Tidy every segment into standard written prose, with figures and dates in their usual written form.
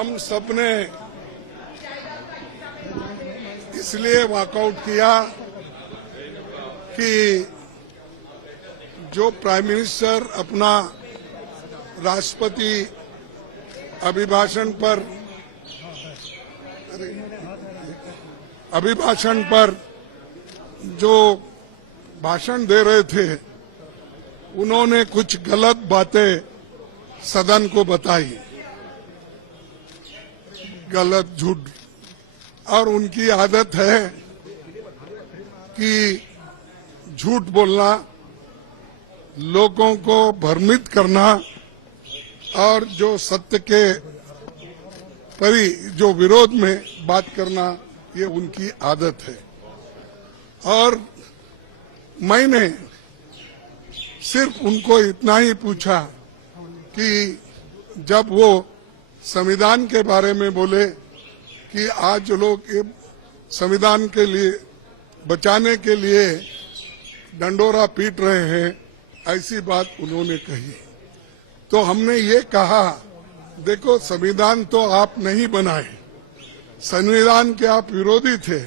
हम सबने इसलिए वॉकआउट किया कि जो प्राइम मिनिस्टर अपना राष्ट्रपति अभिभाषण पर जो भाषण दे रहे थे, उन्होंने कुछ गलत बातें सदन को बताई, गलत झूठ, और उनकी आदत है कि झूठ बोलना, लोगों को भ्रमित करना और जो सत्य के जो विरोध में बात करना, ये उनकी आदत है। और मैंने सिर्फ उनको इतना ही पूछा कि जब वो संविधान के बारे में बोले कि आज लोग संविधान के लिए बचाने के लिए डंडोरा पीट रहे हैं, ऐसी बात उन्होंने कही, तो हमने ये कहा, देखो संविधान तो आप नहीं बनाए, संविधान के आप विरोधी थे,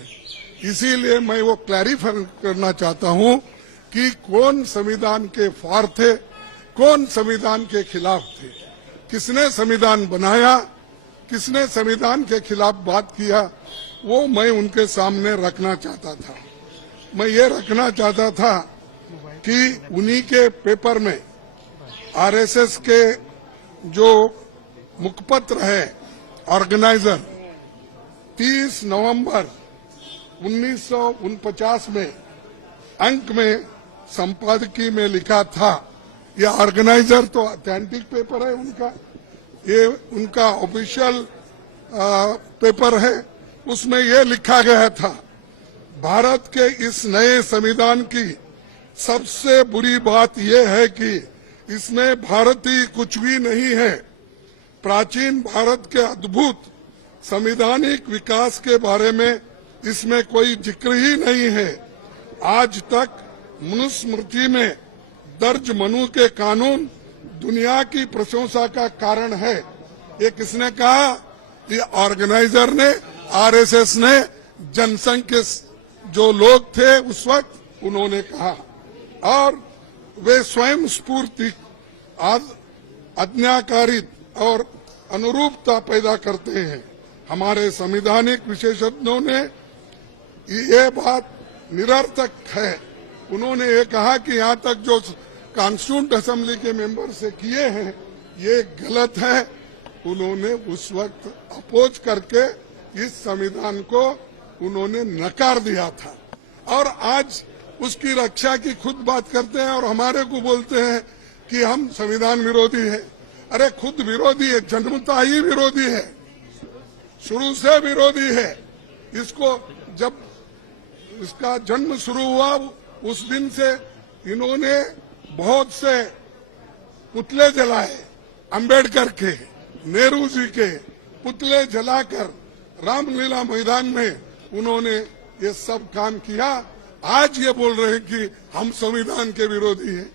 इसीलिए मैं वो क्लैरिफाई करना चाहता हूं कि कौन संविधान के फार थे, कौन संविधान के खिलाफ थे, किसने संविधान बनाया, किसने संविधान के खिलाफ बात किया, वो मैं उनके सामने रखना चाहता था। मैं ये रखना चाहता था कि उन्हीं के पेपर में आरएसएस के जो मुखपत्र है ऑर्गेनाइजर 30 नवंबर 1949 में अंक में संपादकीय में लिखा था। यह ऑर्गेनाइजर तो ऑथेंटिक पेपर है उनका, ये उनका ऑफिशियल पेपर है। उसमें यह लिखा गया था, भारत के इस नए संविधान की सबसे बुरी बात यह है कि इसमें भारतीय कुछ भी नहीं है। प्राचीन भारत के अद्भुत संवैधानिक विकास के बारे में इसमें कोई जिक्र ही नहीं है। आज तक मनुस्मृति में दर्ज मनु के कानून दुनिया की प्रशंसा का कारण है। ये किसने कहा? ये ऑर्गेनाइजर ने, आरएसएस ने, जनसंघ के जो लोग थे उस वक्त उन्होंने कहा, और वे स्वयं स्फूर्ति आज्ञाकारित और अनुरूपता पैदा करते हैं। हमारे संवैधानिक विशेषज्ञों ने ये बात निरर्थक है। उन्होंने ये कहा कि यहाँ तक जो कॉन्स्टिट्यूंट असेंबली के मेंबर से किए हैं ये गलत है। उन्होंने उस वक्त अपोज करके इस संविधान को उन्होंने नकार दिया था, और आज उसकी रक्षा की खुद बात करते हैं और हमारे को बोलते हैं कि हम संविधान विरोधी है। अरे खुद विरोधी है, जन्मता ही विरोधी है, शुरू से विरोधी है। इसको जब इसका जन्म शुरू हुआ उस दिन से इन्होंने बहुत से पुतले जलाए, अंबेडकर के, नेहरू जी के पुतले जलाकर रामलीला मैदान में उन्होंने ये सब काम किया। आज ये बोल रहे हैं कि हम संविधान के विरोधी हैं।